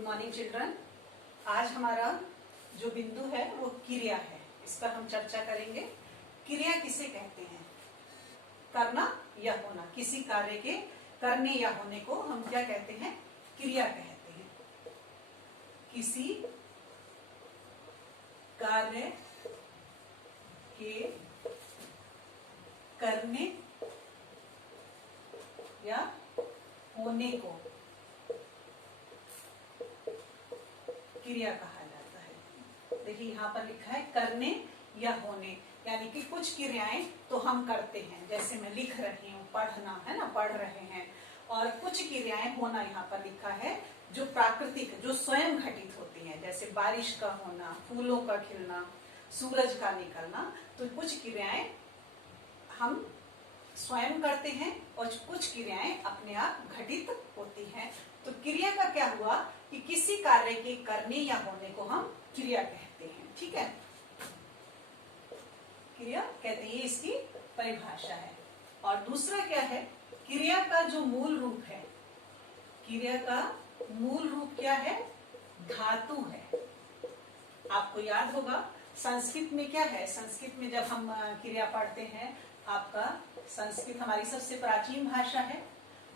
Good morning children. आज हमारा जो बिंदु है वो क्रिया है, इस पर हम चर्चा करेंगे। क्रिया किसे कहते हैं? करना या होना। किसी कार्य के करने या होने को हम क्या कहते हैं? क्रिया कहते हैं। किसी कार्य के करने या होने को क्रिया कहा जाता है। देखिए यहाँ पर लिखा है करने या होने, यानी कि कुछ क्रियाएं तो हम करते हैं, जैसे मैं लिख रही हूँ, पढ़ना है ना, पढ़ रहे हैं। और कुछ क्रियाएं होना यहाँ पर लिखा है जो प्राकृतिक, जो स्वयं घटित होती हैं, जैसे बारिश का होना, फूलों का खिलना, सूरज का निकलना। तो कुछ क्रियाएं हम स्वयं करते हैं और कुछ क्रियाएं अपने आप घटित होती हैं। तो क्रिया का क्या हुआ कि किसी कार्य के करने या होने को हम क्रिया कहते हैं। ठीक है, क्रिया कहते हैं, ये इसकी परिभाषा है। और दूसरा क्या है? क्रिया का जो मूल रूप है, क्रिया का मूल रूप क्या है? धातु है। आपको याद होगा संस्कृत में क्या है? संस्कृत में जब हम क्रिया पढ़ते हैं, आपका संस्कृत हमारी सबसे प्राचीन भाषा है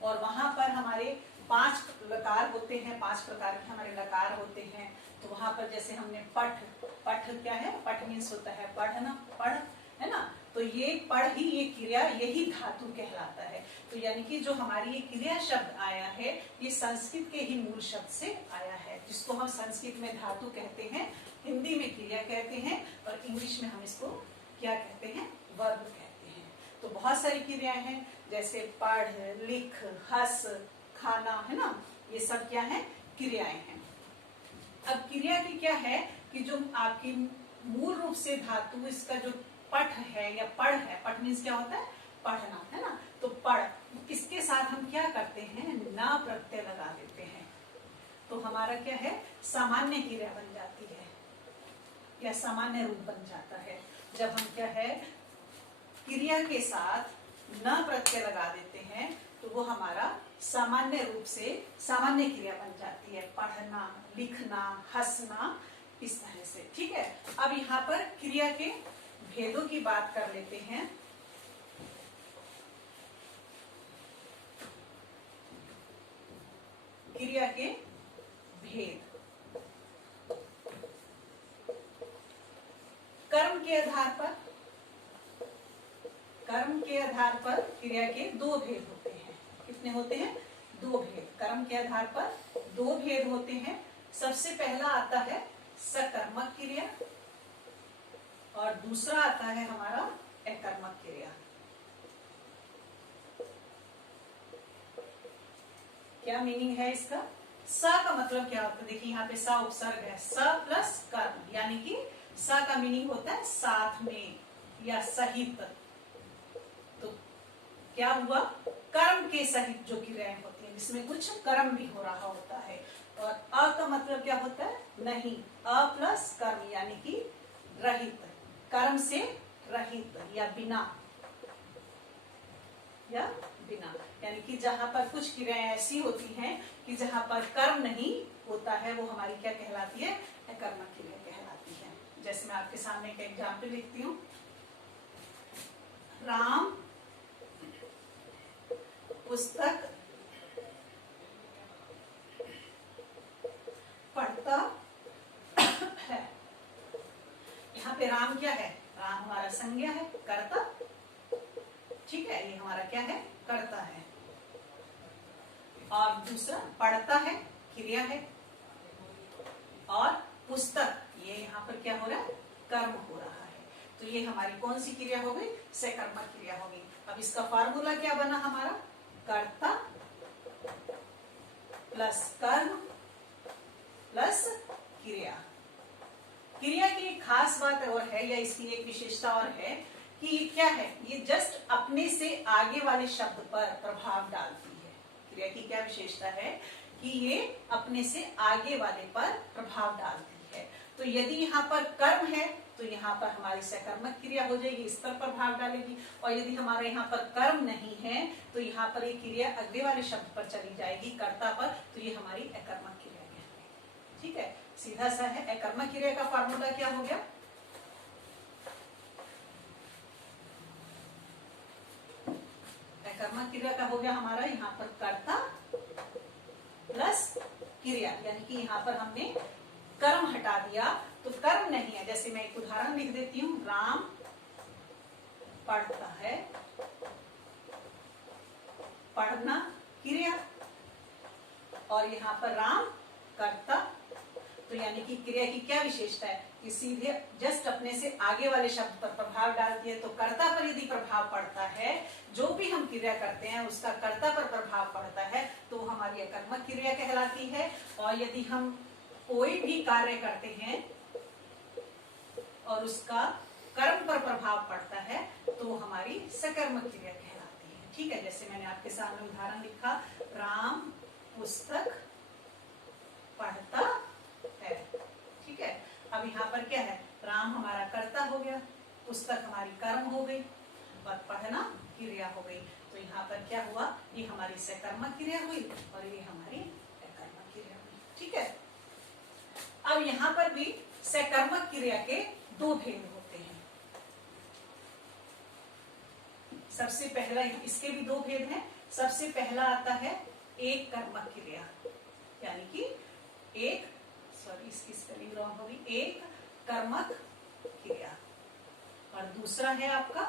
और वहां पर हमारे 5 लकार होते हैं, 5 प्रकार के हमारे लकार होते हैं। तो वहां पर जैसे हमने पठ, पठ क्या है? पठ मीन्स होता है पढ़ना, पढ़, है ना। तो ये पढ़ ही, ये क्रिया, यही धातु कहलाता है। तो यानी कि जो हमारी ये क्रिया शब्द आया है, ये संस्कृत के ही मूल शब्द से आया है, जिसको हम संस्कृत में धातु कहते हैं, हिंदी में क्रिया कहते हैं और इंग्लिश में हम इसको क्या कहते हैं? वर्ब कहते हैं। तो बहुत सारी क्रियाएं हैं, जैसे पढ़, लिख, हंस, खाना, है ना, ये सब क्या है? क्रियाएं हैं। अब क्रिया की क्या है कि जो आपकी मूल रूप से धातु, इसका जो पठ है या पढ़ है, पठ मीन्स क्या होता है? पढ़ना, है ना। तो पढ़, इसके साथ हम क्या करते हैं? ना प्रत्यय लगा देते हैं। तो हमारा क्या है? सामान्य क्रिया बन जाती है या सामान्य रूप बन जाता है। जब हम क्या है? क्रिया के साथ न प्रत्यय लगा देते हैं तो वो हमारा सामान्य रूप से सामान्य क्रिया बन जाती है। पढ़ना, लिखना, हंसना, इस तरह से। ठीक है, अब यहाँ पर क्रिया के भेदों की बात कर लेते हैं। क्रिया के भेद। कर्म के आधार पर, कर्म के आधार पर क्रिया के 2 भेद होते हैं। कितने होते हैं? 2 भेद। कर्म के आधार पर 2 भेद होते हैं। सबसे पहला आता है सकर्मक क्रिया और दूसरा आता है हमारा अकर्मक क्रिया। क्या मीनिंग है इसका? स का मतलब क्या होता है? देखिए यहाँ पे स उपसर्ग है, स प्लस कर्म, यानी कि स का मीनिंग होता है साथ में या सहित। तो क्या हुआ? कर्म के सहित जो क्रियाएं होती है, जिसमें कुछ कर्म भी हो रहा होता है। और अ का मतलब क्या होता है? नहीं। अ प्लस कर्म यानी कि रहित, कर्म से रहित या बिना, या बिना, यानी कि जहां पर कुछ क्रियाएं ऐसी होती हैं कि जहां पर कर्म नहीं होता है, वो हमारी क्या कहलाती है? अकर्मक क्रिया कहलाती है। जैसे मैं आपके सामने एक एग्जाम्पल लिखती हूँ। राम पुस्तक पढ़ता है। यहाँ पे राम क्या है? राम हमारा संज्ञा है, कर्ता। ठीक है, ये हमारा क्या है? कर्ता है। और दूसरा पढ़ता है, क्रिया है। और पुस्तक, ये यहाँ पर क्या हो रहा है? कर्म हो रहा है। तो ये हमारी कौन सी क्रिया हो गई? सकर्मक क्रिया हो गई। अब इसका फार्मूला क्या बना हमारा? कर्ता प्लस कर्म प्लस क्रिया। क्रिया की एक खास बात और है, या इसकी एक विशेषता और है कि ये क्या है? ये जस्ट अपने से आगे वाले शब्द पर प्रभाव डालती है। क्रिया की क्या विशेषता है कि ये अपने से आगे वाले पर प्रभाव डालती है। तो यदि यहाँ पर कर्म है तो यहाँ पर हमारी सकर्मक क्रिया हो जाएगी, इस पर प्रभाव डालेगी। और यदि हमारे यहाँ पर कर्म नहीं है तो यहाँ पर ये क्रिया अगले वाले शब्द पर चली जाएगी, कर्ता पर, तो ये हमारी अकर्मक क्रिया कहलाएगी। ठीक है, सीधा सा है। अकर्मक क्रिया का फॉर्मूला क्या हो गया? अकर्मक क्रिया का हो गया हमारा यहाँ पर कर्ता प्लस क्रिया, यानी कि यहाँ पर हमने कर्म हटा दिया तो कर्म नहीं है। जैसे मैं एक उदाहरण लिख देती हूँ, राम पढ़ता है, पढ़ना क्रिया, और यहाँ पर राम कर्ता। तो यानी कि क्रिया की क्या विशेषता है कि सीधे जस्ट अपने से आगे वाले शब्द पर प्रभाव डालती है। तो कर्ता पर यदि प्रभाव पड़ता है, जो भी हम क्रिया करते हैं उसका कर्ता पर प्रभाव पड़ता है, तो हमारी अकर्मक क्रिया कहलाती है। और यदि हम कोई भी कार्य करते हैं और उसका कर्म पर प्रभाव पड़ता है, तो हमारी सकर्मक क्रिया कहलाती है। ठीक है, जैसे मैंने आपके सामने उदाहरण लिखा, राम पुस्तक पढ़ता है। ठीक है, अब यहाँ पर क्या है, राम हमारा कर्ता हो गया, पुस्तक हमारी कर्म हो गई और पढ़ना क्रिया हो गई। तो यहाँ पर क्या हुआ, ये हमारी सकर्मक क्रिया हुई और ये हमारी अकर्मक क्रिया हुई। ठीक है, अब यहाँ पर भी सकर्मक क्रिया के दो भेद होते हैं। सबसे पहला, इसके भी दो भेद हैं। सबसे पहला आता है एक कर्मक क्रिया, यानी कि एक, सॉरी इसकी स्पेलिंग रॉन्ग होगी, एक कर्मक क्रिया, और दूसरा है आपका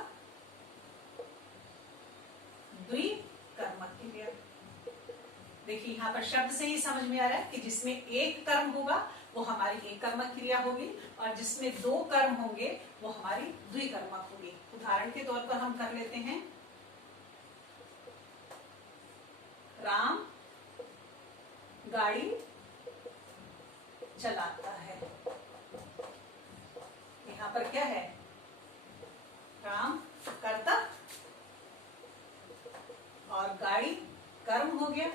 द्विकर्मक क्रिया। देखिए यहाँ पर शब्द से ही समझ में आ रहा है कि जिसमें एक कर्म होगा वो हमारी एक कर्मक क्रिया होगी, और जिसमें दो कर्म होंगे वो हमारी द्विकर्मक होगी। उदाहरण के तौर पर हम कर लेते हैं, राम गाड़ी चलाता है। यहाँ पर क्या है, राम कर्ता और गाड़ी कर्म हो गया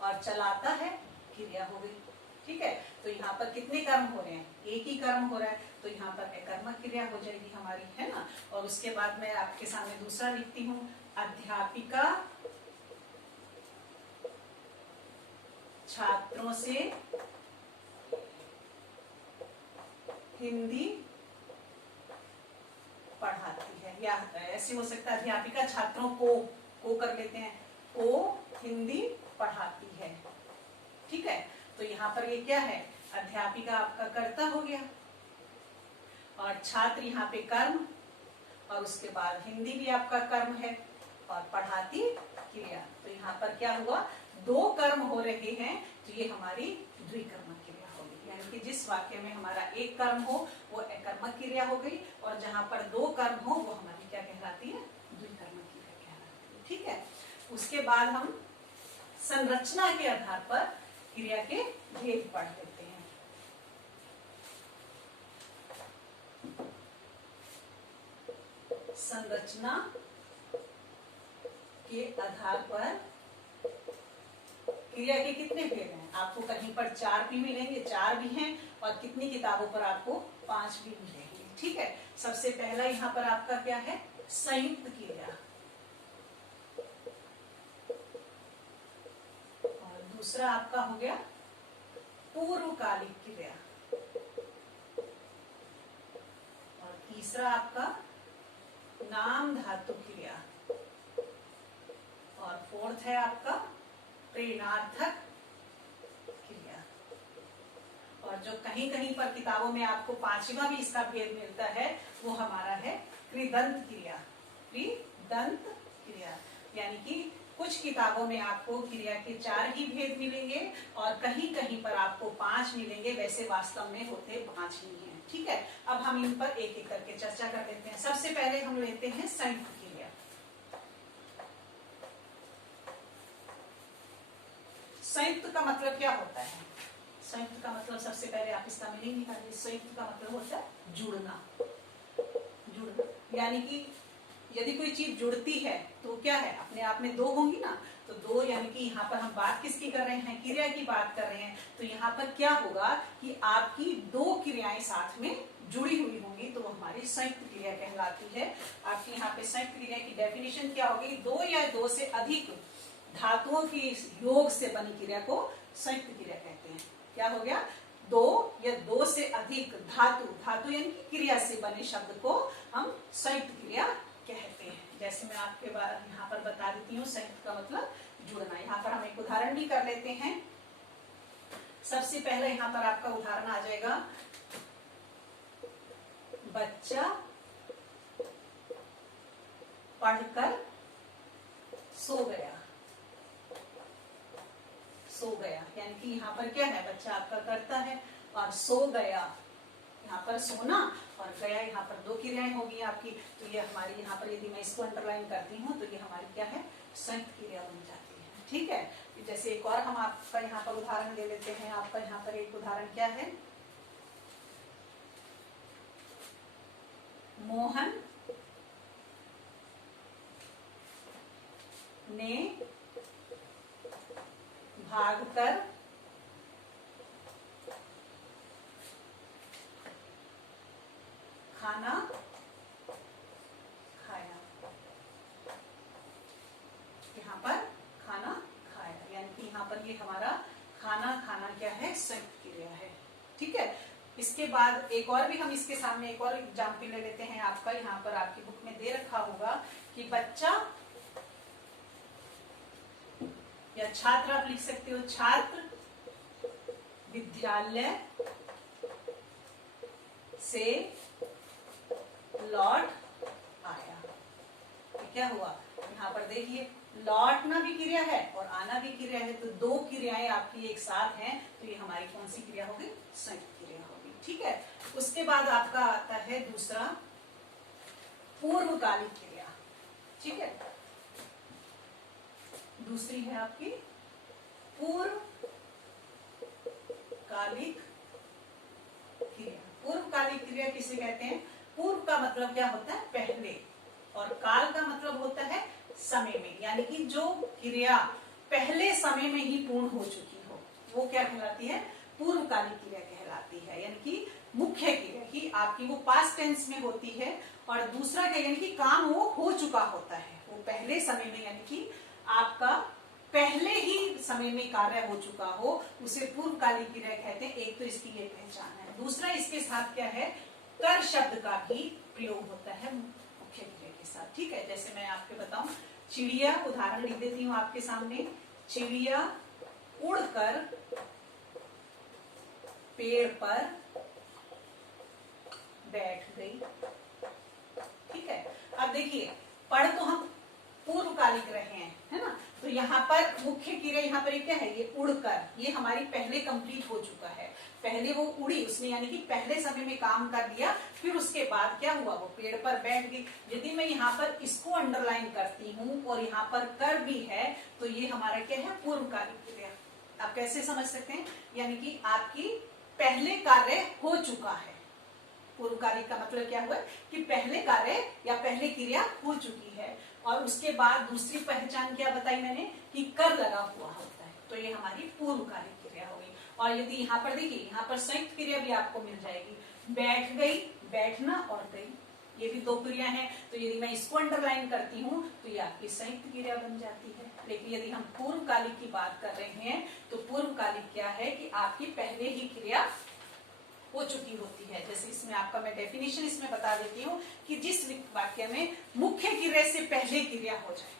और चलाता है क्रिया हो गई। ठीक है, तो यहाँ पर कितने कर्म हो रहे हैं, एक ही कर्म हो रहा है, तो यहाँ पर अकर्मक क्रिया हो जाएगी हमारी, है ना। और उसके बाद मैं आपके सामने दूसरा लिखती हूँ, अध्यापिका छात्रों से हिंदी पढ़ाती है, या ऐसे हो सकता है अध्यापिका छात्रों को कर लेते हैं, को हिंदी पढ़ाती है। ठीक है, तो यहाँ पर ये क्या है, अध्यापिका आपका कर्ता हो गया और छात्र यहाँ पे कर्म, और उसके बाद हिंदी भी आपका कर्म है और पढ़ाती क्रिया। तो यहाँ पर क्या हुआ, दो कर्म हो रहे हैं, तो ये हमारी द्विकर्मक क्रिया होगी। यानी कि जिस वाक्य में हमारा एक कर्म हो वो अकर्मक क्रिया हो गई, और जहां पर दो कर्म हो वो हमारी क्या कहलाती है, द्विकर्मक क्रिया कहलाती है। ठीक है, उसके बाद हम संरचना के आधार पर क्रिया के भेद पढ़ लेते हैं। संरचना के आधार पर क्रिया के कितने भेद हैं, आपको कहीं पर 4 भी मिलेंगे, 4 भी हैं, और कितनी किताबों पर आपको 5 भी मिलेंगे। ठीक है, सबसे पहला यहाँ पर आपका क्या है, संयुक्त क्रिया, और दूसरा आपका हो गया पूर्वकालिक क्रिया, और तीसरा आपका नाम धातु क्रिया, और फोर्थ है आपका प्रेरणार्थक क्रिया। और जो कहीं कहीं पर किताबों में आपको 5वां भी इसका भेद मिलता है, वो हमारा है कृदंत क्रिया। कृदंत क्रिया यानी कि कुछ किताबों में आपको क्रिया के 4 ही भेद मिलेंगे और कहीं कहीं पर आपको 5 मिलेंगे, वैसे वास्तव में होते 5 ही हैं। ठीक है, अब हम इन पर एक एक करके चर्चा कर लेते हैं। सबसे पहले हम लेते हैं संयुक्त क्रिया। संयुक्त का मतलब क्या होता है, संयुक्त का मतलब सबसे पहले आप इसका मीनिंग निकालिए। संयुक्त का मतलब होता है जुड़ना, जुड़ना, यानी कि यदि कोई चीज जुड़ती है तो क्या है, अपने आप में दो होंगी ना, तो दो, यानी कि यहाँ पर हम बात किसकी कर रहे हैं, क्रिया की बात कर रहे हैं। तो यहाँ पर क्या होगा कि आपकी दो क्रियाएं साथ में जुड़ी हुई होंगी, तो वो हमारी संयुक्त क्रिया कहलाती है। आपकी यहाँ पे संयुक्त क्रिया की डेफिनेशन क्या होगी, दो या दो से अधिक धातुओं की योग से बनी क्रिया को संयुक्त क्रिया कहते हैं। क्या हो गया, दो या दो से अधिक धातु, धातु यानी कि क्रिया से बने शब्द को हम संयुक्त क्रिया कहते हैं। जैसे मैं आपके यहाँ पर बता देती हूँ, संयुक्त का मतलब जुड़ना। यहाँ पर हम एक उदाहरण भी कर लेते हैं। सबसे पहले यहाँ पर आपका उदाहरण आ जाएगा, बच्चा पढ़कर सो गया। सो गया यानी कि यहाँ पर क्या है, बच्चा आपका करता है और सो गया, यहाँ पर सोना और गया, यहाँ पर दो क्रियाएं होगी आपकी। तो ये हमारी यहाँ पर यदि मैं इसको अंडरलाइन करती हूँ तो ये हमारी क्या है, संयुक्त क्रिया बन जाती है। ठीक है, जैसे एक और हम आपका यहाँ पर उदाहरण ले लेते हैं। आपका यहाँ पर एक उदाहरण क्या है, मोहन ने भागकर खाना खाया। यहाँ पर खाना खाया यानी कि यहाँ पर ये हमारा खाना खाना क्या है, संयुक्त क्रिया है। ठीक है, इसके बाद एक और भी हम इसके सामने एक और एग्जाम्पल ले लेते हैं। आपका यहाँ पर आपकी बुक में दे रखा होगा कि बच्चा या छात्र आप लिख सकते हो, छात्र विद्यालय से लौट आया। क्या हुआ, यहाँ पर देखिए लौटना भी क्रिया है और आना भी क्रिया है, तो दो क्रियाएं आपकी एक साथ हैं, तो ये हमारी कौन सी क्रिया होगी, संयुक्त क्रिया होगी। ठीक है, उसके बाद आपका आता है दूसरा पूर्वकालिक क्रिया। ठीक है, दूसरी है आपकी पूर्वकालिक क्रिया। पूर्वकालिक क्रिया किसे कहते हैं, पूर्व का मतलब क्या होता है, पहले, और काल का मतलब होता है समय में, यानी कि जो क्रिया पहले समय में ही पूर्ण हो चुकी हो वो क्या कहलाती है, पूर्वकालिक क्रिया कहलाती है। यानी कि मुख्य क्रिया की आपकी वो पास्ट टेंस में होती है, और दूसरा क्या, यानी कि काम वो हो चुका होता है, वो पहले समय में, यानी कि आपका पहले ही समय में कार्य हो चुका हो, उसे पूर्वकालिक क्रिया कहते हैं। एक तो इसकी ये पहचान है। दूसरा इसके साथ क्या है, कर शब्द का भी प्रयोग होता है मुख्य क्रिया के साथ। ठीक है, जैसे मैं आपको बताऊं, चिड़िया, उदाहरण लिख देती हूँ आपके सामने, चिड़िया उड़कर पेड़ पर बैठ गई। ठीक है, अब देखिए पढ़ तो हम पूर्वकालिक रहे हैं, है ना, तो यहाँ पर मुख्य क्रिया यहाँ पर क्या है, ये उड़कर, ये हमारी पहले कंप्लीट हो चुका है। पहले वो उड़ी, उसने यानी कि पहले समय में काम कर दिया, फिर उसके बाद क्या हुआ, वो पेड़ पर बैठ गई। यदि मैं यहाँ पर इसको अंडरलाइन करती हूँ और यहाँ पर कर भी है, तो ये हमारा क्या है, पूर्वकालिक क्रिया। आप कैसे समझ सकते हैं, यानी कि आपकी पहले कार्य हो चुका है। पूर्वकालिक का मतलब क्या हुआ कि पहले कार्य या पहले क्रिया हो चुकी है, और उसके बाद दूसरी पहचान क्या बताई मैंने कि कर लगा हुआ होता है, तो ये हमारी पूर्वकालिक क्रिया होगी। और यदि यहाँ पर देखिए, यहाँ पर संयुक्त क्रिया भी आपको मिल जाएगी, बैठ गई, बैठना और गई, ये भी दो क्रिया हैं, तो यदि मैं इसको अंडरलाइन करती हूँ तो ये आपकी संयुक्त क्रिया बन जाती है। लेकिन यदि हम पूर्वकालिक की बात कर रहे हैं तो पूर्वकालिक क्या है कि आपकी पहले ही क्रिया हो चुकी होती है। जैसे इसमें आपका मैं डेफिनेशन इसमें बता देती हूँ कि जिस वाक्य में मुख्य क्रिया से पहले क्रिया हो जाए,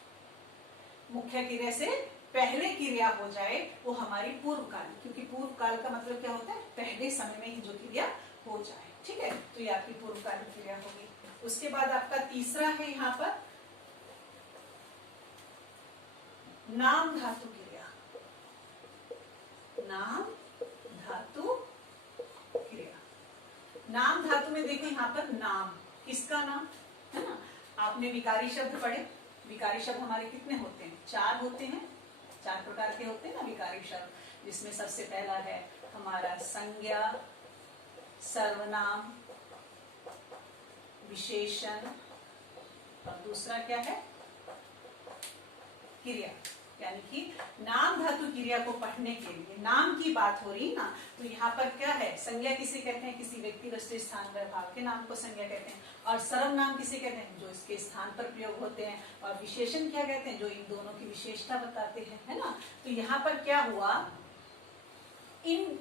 मुख्य क्रिया से पहले क्रिया हो जाए, वो हमारी पूर्वकाल, क्योंकि पूर्वकाल का मतलब क्या होता है, पहले समय में ही जो क्रिया हो जाए। ठीक है, तो ये आपकी पूर्वकालिक क्रिया होगी। उसके बाद आपका तीसरा है यहाँ पर नाम धातु क्रिया। नाम धातु क्रिया, नाम धातु में देखो यहाँ पर नाम, किसका नाम, है ना, आपने विकारी शब्द पढ़े। विकारी शब्द हमारे कितने होते हैं, चार होते हैं, चार प्रकार के होते हैं ना विकारी शब्द, जिसमें सबसे पहला है हमारा संज्ञा, सर्वनाम, विशेषण, और दूसरा क्या है, क्रिया। यानी कि नाम धातु क्रिया को पढ़ने के लिए, नाम की बात हो रही ना, तो यहाँ पर क्या है, संज्ञा किसे कहते हैं, किसी व्यक्ति वस्तु स्थान भाव के नाम को संज्ञा कहते हैं, और सर्वनाम किसे कहते हैं, जो इसके स्थान पर प्रयोग होते हैं, और विशेषण क्या कहते हैं, जो इन दोनों की विशेषता बताते हैं, है ना। तो यहाँ पर क्या हुआ, इन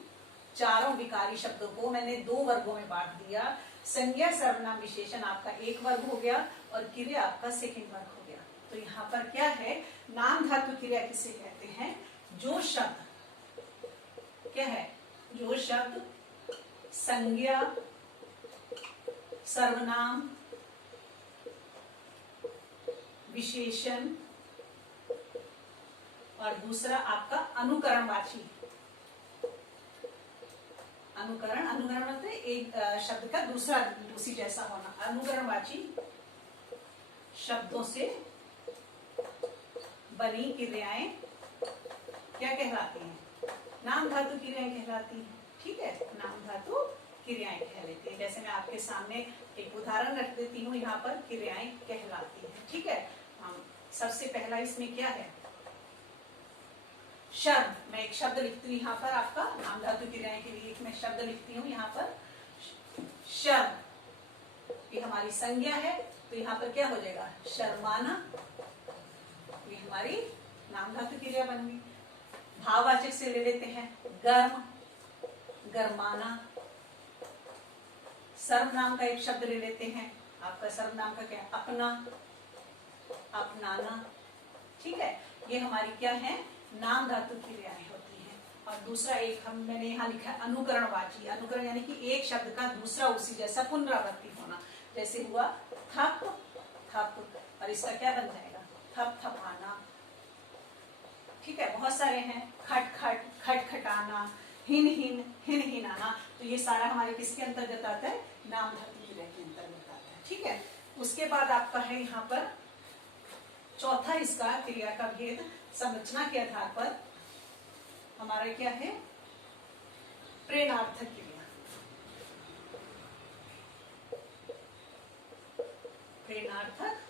चारों विकारी शब्दों को मैंने 2 वर्गों में बांट दिया। संज्ञा सर्वनाम विशेषण आपका एक वर्ग हो गया और क्रिया आपका सेकंड वर्ग हो गया। तो यहाँ पर क्या है, नाम धातु क्रिया किसे कहते हैं? जो शब्द क्या है, जो शब्द संज्ञा सर्वनाम विशेषण और दूसरा आपका अनुकरणवाची, अनुकरण मतलब एक शब्द का दूसरा उसी जैसा होना, अनुकरणवाची शब्दों से बनी क्रियाएं क्या कहलाती हैं? नाम धातु क्रियाएं कहलाती हैं। ठीक है, नाम धातु क्रियाएं कह लेते हैं। जैसे मैं आपके सामने एक उदाहरण रख देती हूँ, यहाँ पर क्रियाएं कहलाती हैं। ठीक है, हम सबसे पहला इसमें क्या है, शब्द। मैं एक शब्द लिखती हूँ यहाँ पर, आपका नाम धातु क्रियाएं के लिए एक मैं शब्द लिखती हूँ यहाँ पर, शब्द। ये हमारी संज्ञा है, तो यहाँ पर क्या हो जाएगा, शर्माना। ये हमारी नाम धातु क्रिया बन गई। भाववाचक से ले लेते हैं, गर्म, गरमाना। सर्वनाम का एक शब्द ले लेते हैं, आपका सर्वनाम का क्या है, अपना, अपनाना। ठीक है, ये हमारी क्या है, नाम धातु क्रियाएं होती हैं। और दूसरा एक मैंने यहाँ लिखा है अनुकरणवाची। अनुकरण यानी कि एक शब्द का दूसरा उसी जैसा पुनरावृत्ति होना। जैसे हुआ थप थप, और इसका क्या बन जाएगा, थप थपाना। ठीक है, बहुत सारे हैं, खट खट, खट खटाना, हिन हिन, हिन हिनाना। तो ये सारा हमारे किसके अंतर्गत आता है, नाम धातु क्रिया के अंतर्गत आता है। ठीक है, उसके बाद आपका है यहाँ पर चौथा इसका क्रिया का भेद संरचना के आधार पर हमारा क्या है, प्रेरणार्थक क्रिया। प्रेरणार्थक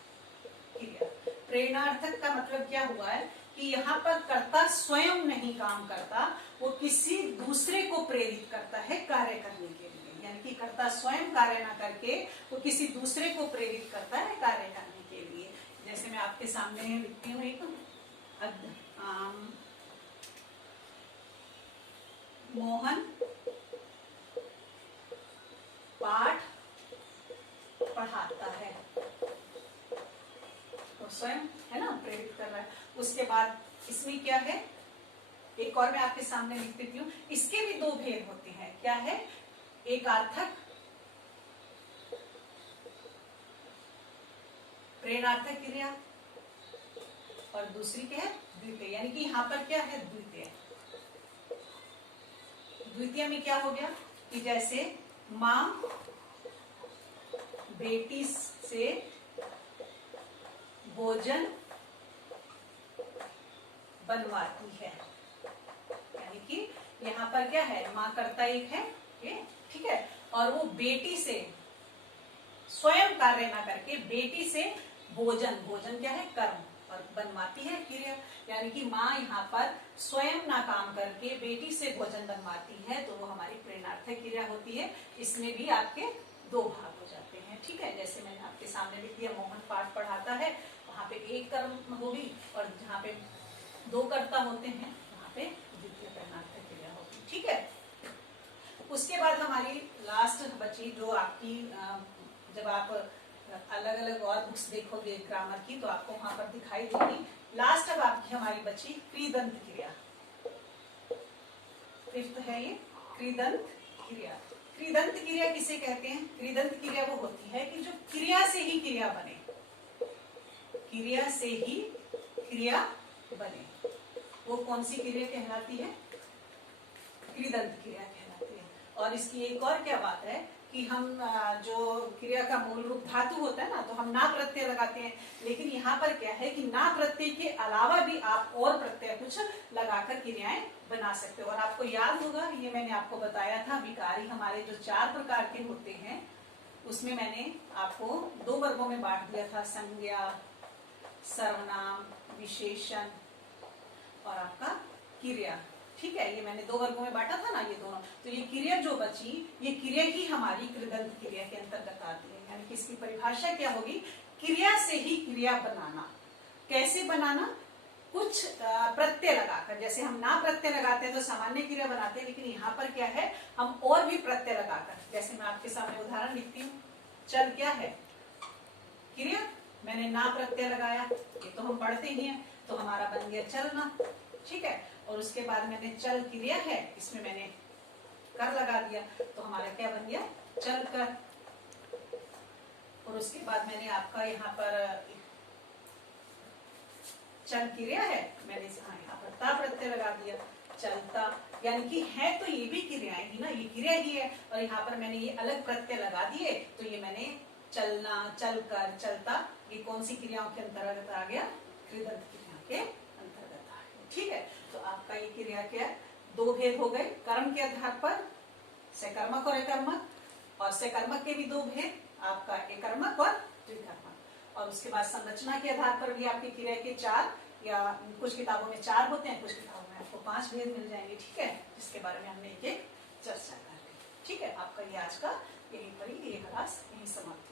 क्रिया, प्रेरणार्थक का मतलब क्या हुआ है कि यहाँ पर कर्ता स्वयं नहीं काम करता, वो किसी दूसरे को प्रेरित करता है कार्य करने के लिए। यानी कि कर्ता स्वयं कार्य ना करके वो किसी दूसरे को प्रेरित करता है कार्य करने के लिए। जैसे मैं आपके सामने लिखती हूँ एक, मोहन पाठ पढ़ाता है, तो स्वयं है ना प्रेरित कर रहा है। उसके बाद इसमें क्या है, एक और मैं आपके सामने लिख देती हूँ। इसके भी 2 भेद होते हैं। क्या है, एक अर्थक प्रेरणार्थक क्रिया और दूसरी क्या है, द्वितीय। यानी कि यहाँ पर क्या है, द्वितीय। द्वितीय में क्या हो गया कि जैसे माँ बेटी से भोजन बनवाती है। यानी कि यहाँ पर क्या है, माँ कर्ता एक है ये, ठीक है, और वो बेटी से स्वयं कार्य ना करके बेटी से भोजन, भोजन क्या है, कर्म, और बनवाती है क्रिया। यानी कि माँ यहाँ पर स्वयं ना काम करके बेटी से भोजन बनवाती है, तो वो हमारी प्रेरणार्थक क्रिया होती है। इसमें भी आपके 2 भाग हो जाते हैं। ठीक है, जैसे मैंने आपके सामने लिख दिया, मोहन पाठ पढ़ाता है, वहां पे एक कर्म होगी, और जहाँ पे 2 कर्ता होते हैं वहां पे द्वितीय प्रेरणार्थक क्रिया होगी। ठीक है, उसके बाद हमारी लास्ट बची जो आपकी, जब आप अलग अलग और बुक्स देखोगे ग्रामर की तो आपको वहां पर दिखाई देगी। लास्ट अब आपकी हमारी बची कृदंत क्रिया। 5th है ये कृदंत क्रिया। कृदंत क्रिया किसे कहते हैं? कृदंत क्रिया वो होती है कि जो क्रिया से ही क्रिया बने, क्रिया से ही क्रिया बने, वो कौन सी क्रिया कहलाती है? कृदंत क्रिया कहलाती है। और इसकी एक और क्या बात है कि हम जो क्रिया का मूल रूप धातु होता है ना, तो हम ना प्रत्यय लगाते हैं, लेकिन यहाँ पर क्या है कि ना प्रत्यय के अलावा भी आप और प्रत्यय कुछ लगाकर क्रियाएं बना सकते हो। और आपको याद होगा, ये मैंने आपको बताया था, विकारी हमारे जो 4 प्रकार के होते हैं उसमें मैंने आपको 2 वर्गों में बांट दिया था, संज्ञा, सर्वनाम, विशेषण और आपका क्रिया। ठीक है, ये मैंने 2 वर्गों में बांटा था ना, ये दोनों। तो ये क्रिया जो बची, ये क्रिया ही हमारी कृदंत क्रिया के अंतर्गत आती है। यानी कि इसकी परिभाषा क्या होगी? क्रिया से ही क्रिया बनाना। कैसे बनाना? कुछ प्रत्यय लगाकर, जैसे हम ना प्रत्यय लगाते हैं तो सामान्य क्रिया बनाते हैं, लेकिन यहाँ पर क्या है, हम और भी प्रत्यय लगाकर, जैसे मैं आपके सामने उदाहरण लिखती हूँ। चल क्या है, क्रिया, मैंने ना प्रत्यय लगाया, ये तो हम पढ़ते ही हैं, तो हमारा बन गया चलना, ठीक है। और उसके बाद मैंने चल क्रिया है, इसमें मैंने कर लगा दिया, तो हमारा क्या बन गया, चल कर। और उसके बाद मैंने आपका यहाँ पर चल क्रिया है, मैंने यहाँ पर ता प्रत्यय लगा दिया, चलता, यानी कि है तो ये भी क्रियाएं ही ना, ये क्रिया ही है, और यहाँ पर मैंने ये अलग प्रत्यय लगा दिए, तो ये मैंने चलना, चलकर, चलता, ये कौन सी क्रियाओं के अंतर्गत आ गया, कृदंत क्रिया के अंतर्गत आ गया, ठीक है। तो आपका ये क्रिया क्या है, दो भेद हो गए, कर्म के आधार पर सकर्मक और अकर्मक, और सकर्मक के भी दो भेद, आपका एकर्मक और द्विकर्मक। और उसके बाद संरचना के आधार पर भी आपकी क्रिया के 4 या कुछ किताबों में 4 होते हैं, कुछ किताबों में आपको 5 भेद मिल जाएंगे, ठीक है, जिसके बारे में हमने एक एक चर्चा कर ली, ठीक है। आपका ये आज का यही पर ये क्लास यही समाप्त।